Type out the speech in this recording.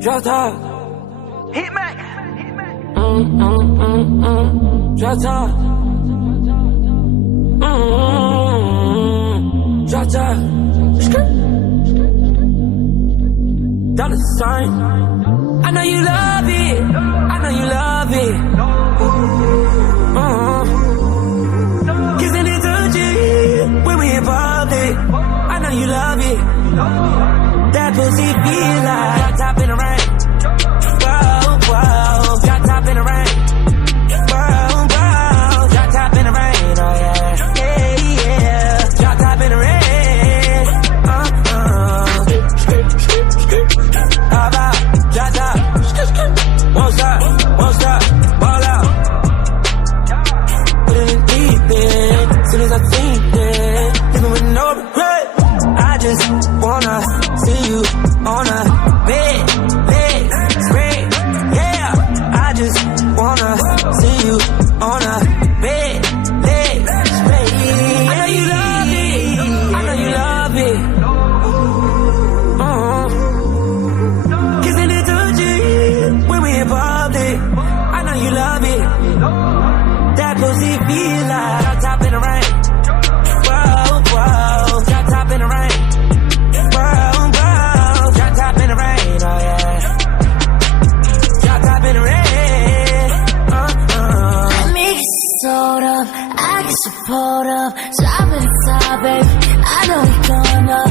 Drop top. Hit me. Drop top. Drop top. Dollar sign. I know you love it. I know you love it. Kissing it to G when we in public. I know you love it. That pussy feel like drop top in the rain. Whoa, whoa, drop top in the rain. Whoa, whoa, drop top in the rain. Oh yeah, yeah, yeah. Drop top in the rain. How about drop top? Won't stop, ball out. Put it in deep end, soon as I think it, even with no regret. I just wanna see you on a bed, leg spread, yeah. I just wanna see you on a bed, leg spread. I know you love it, I know you love it. Kissing it to G when we in public. I know you love it. That pussy feel like drop top in the rain. Whoa, whoa, drop top in the rain. Whoa, whoa, drop top in the rain. Oh yeah, drop top in the rain. Let me get sold up, I get support up. Drop in the top, baby, I know we going up.